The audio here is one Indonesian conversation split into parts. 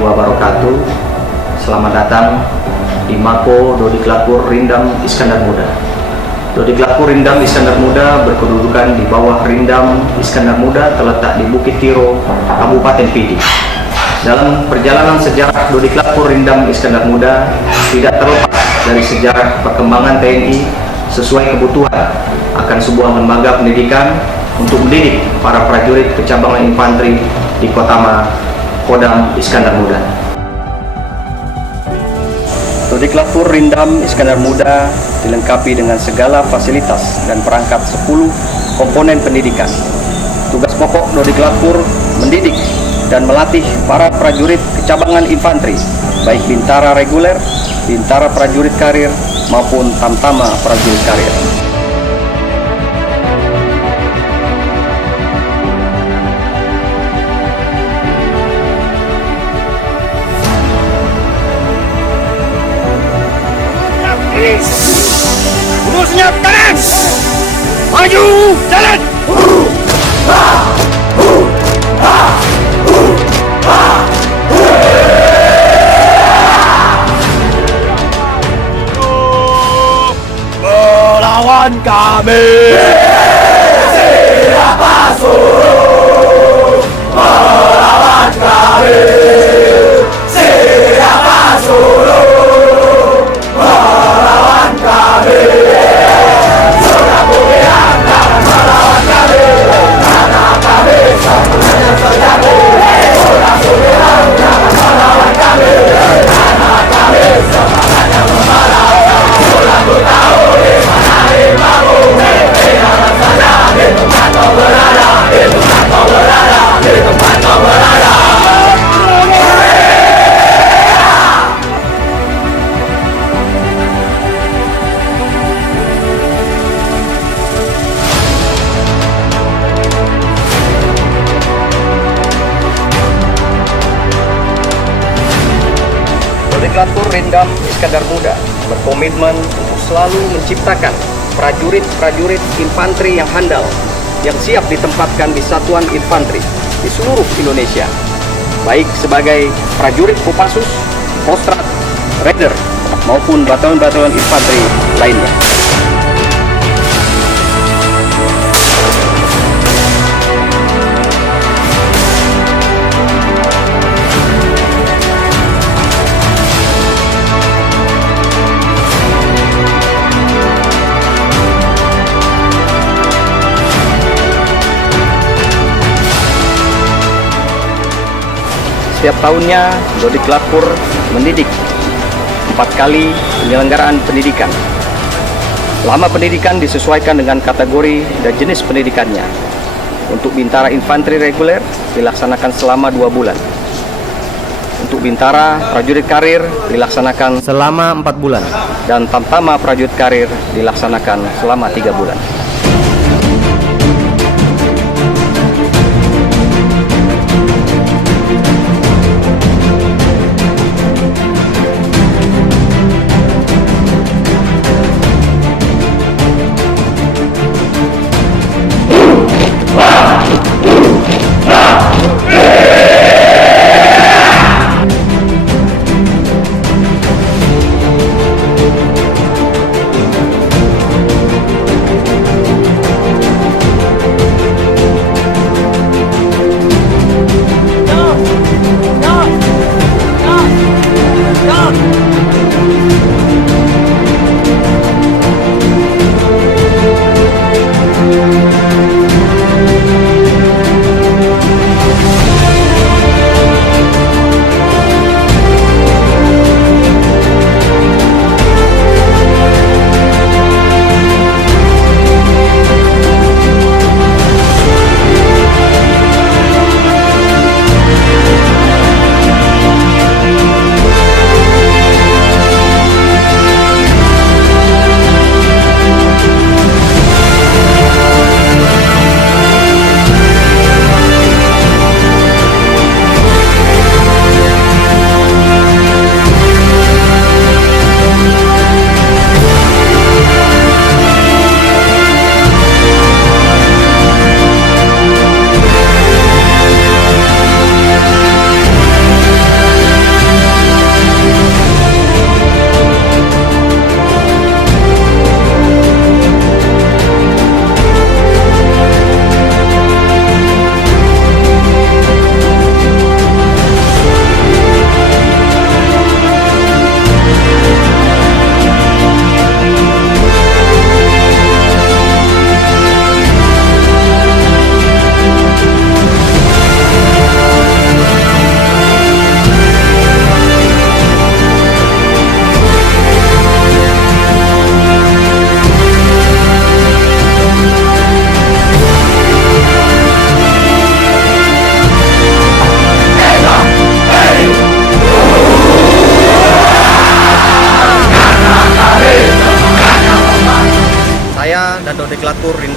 wabarakatuh. Selamat datang di Mako Dodiklakur Rindam Iskandar Muda. Dodiklakur Rindam Iskandar Muda berkedudukan di bawah Rindam Iskandar Muda, terletak di Bukit Tiro, Kabupaten Pidi. Dalam perjalanan sejarah Dodiklakur Rindam Iskandar Muda tidak terlepas dari sejarah perkembangan TNI sesuai kebutuhan akan sebuah lembaga pendidikan untuk mendidik para prajurit kecabangan infanteri di Kotama Kodam Iskandar Muda. Dodiklakur Rindam Iskandar Muda dilengkapi dengan segala fasilitas dan perangkat 10 komponen pendidikan. Tugas pokok Dodiklakur mendidik dan melatih para prajurit kecabangan infanteri, baik bintara reguler, bintara prajurit karir, maupun tamtama prajurit karir. Mundur senyap kanan, maju jalan. Melawan kami. Siapa suruh melawan kami? Siapa suruh melawan kami? Sudah kubilang jangan melawan kami, karena kami sebenarnya sejati. Sudah kubilang jangan melawan kami, karena kami sebenarnya membalas. Sudah ku tahu di mana ribamu, di dalam saja di tempat kau berada, di tempat kau berada, di tempat kau berada. Dodiklakur Rindam Iskandar Muda berkomitmen untuk selalu menciptakan prajurit-prajurit infanteri yang handal, yang siap ditempatkan di satuan infanteri di seluruh Indonesia, baik sebagai prajurit Kopassus, Kostrad, Raider, maupun batalion-batalion infanteri lainnya. Setiap tahunnya Dodiklakur mendidik 4 kali penyelenggaraan pendidikan. Lama pendidikan disesuaikan dengan kategori dan jenis pendidikannya. Untuk bintara infanteri reguler dilaksanakan selama 2 bulan. Untuk bintara prajurit karir dilaksanakan selama 4 bulan. Dan tamtama prajurit karir dilaksanakan selama 3 bulan.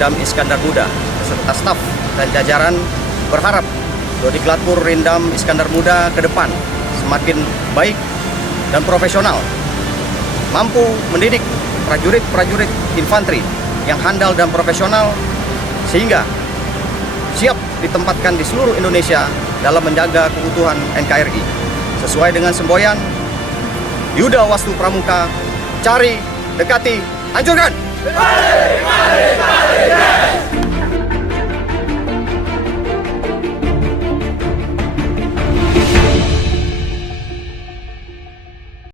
Rindam Iskandar Muda beserta staf dan jajaran berharap Dodiklatur Rindam Iskandar Muda ke depan semakin baik dan profesional, mampu mendidik prajurit-prajurit infanteri yang handal dan profesional sehingga siap ditempatkan di seluruh Indonesia dalam menjaga keutuhan NKRI. Sesuai dengan semboyan Yuda Wastu Pramuka, cari, dekati, hancurkan! Mari, mari, mari,